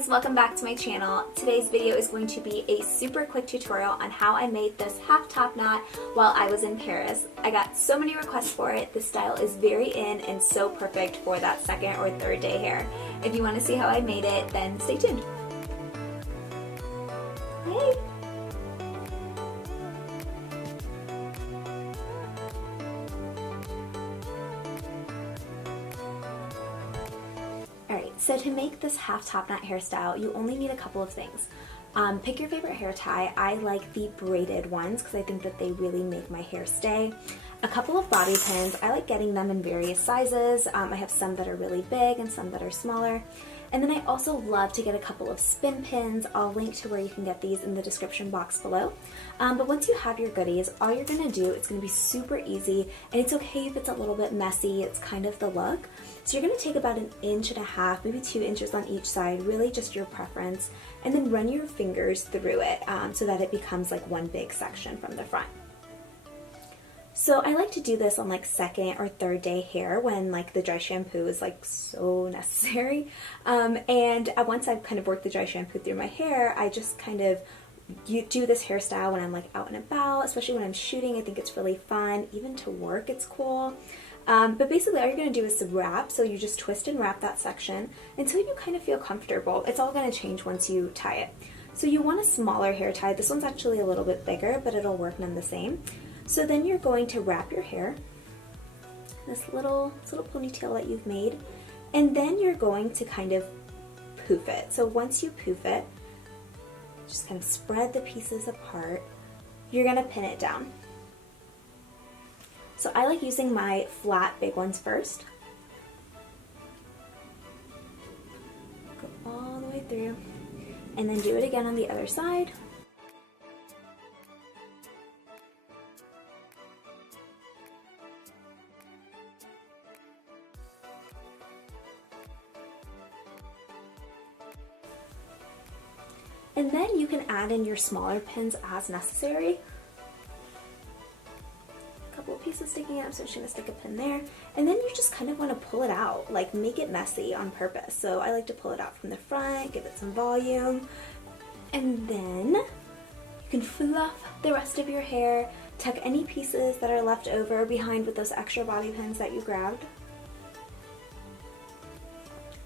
guys, welcome back to my channel. Today's video is going to be a super quick tutorial on how I made this half top knot while I was in Paris. I got so many requests for it. The style is very in and so perfect for that second or third day hair. If you want to see how I made it, then stay tuned. Hey! Alright, so to make this half top knot hairstyle, you only need a couple of things. Pick your favorite hair tie. I like the braided ones because I think that they really make my hair stay. A couple of bobby pins. I like getting them in various sizes. I have some that are really big and some that are smaller. And then I also love to get a couple of spin pins. I'll link to where you can get these in the description box below. But once you have your goodies, all you're going to do, it's going to be super easy, and it's okay if it's a little bit messy. It's kind of the look. So you're going to take about 1.5 inches, maybe 2 inches on each side, really just your preference, and then run your fingers through it so that it becomes like one big section from the front. So I like to do this on like second or third day hair when like the dry shampoo is like so necessary. And once I've kind of worked the dry shampoo through my hair, I just kind of do this hairstyle when I'm like out and about, especially when I'm shooting. I think it's really fun. Even to work, it's cool. But basically all you're going to do is wrap, so you just twist and wrap that section until you kind of feel comfortable. It's all going to change once you tie it. So you want a smaller hair tie. This one's actually a little bit bigger, but it'll work none the same. So then you're going to wrap your hair, this little ponytail that you've made, and then you're going to kind of poof it. So once you poof it, just kind of spread the pieces apart. You're going to pin it down. So I like using my flat big ones first. Go all the way through, and then do it again on the other side. And then you can add in your smaller pins as necessary. A couple of pieces sticking out, so I'm just going to stick a pin there. And then you just kind of want to pull it out, like make it messy on purpose. So I like to pull it out from the front, give it some volume. And then you can fluff the rest of your hair, tuck any pieces that are left over behind with those extra bobby pins that you grabbed.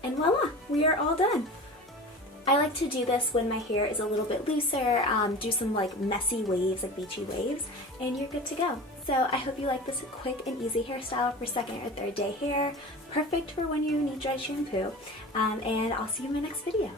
And voila, we are all done. I like to do this when my hair is a little bit looser, do some like messy waves, like beachy waves, and you're good to go. So I hope you like this quick and easy hairstyle for second or third day hair. Perfect for when you need dry shampoo. And I'll see you in my next video.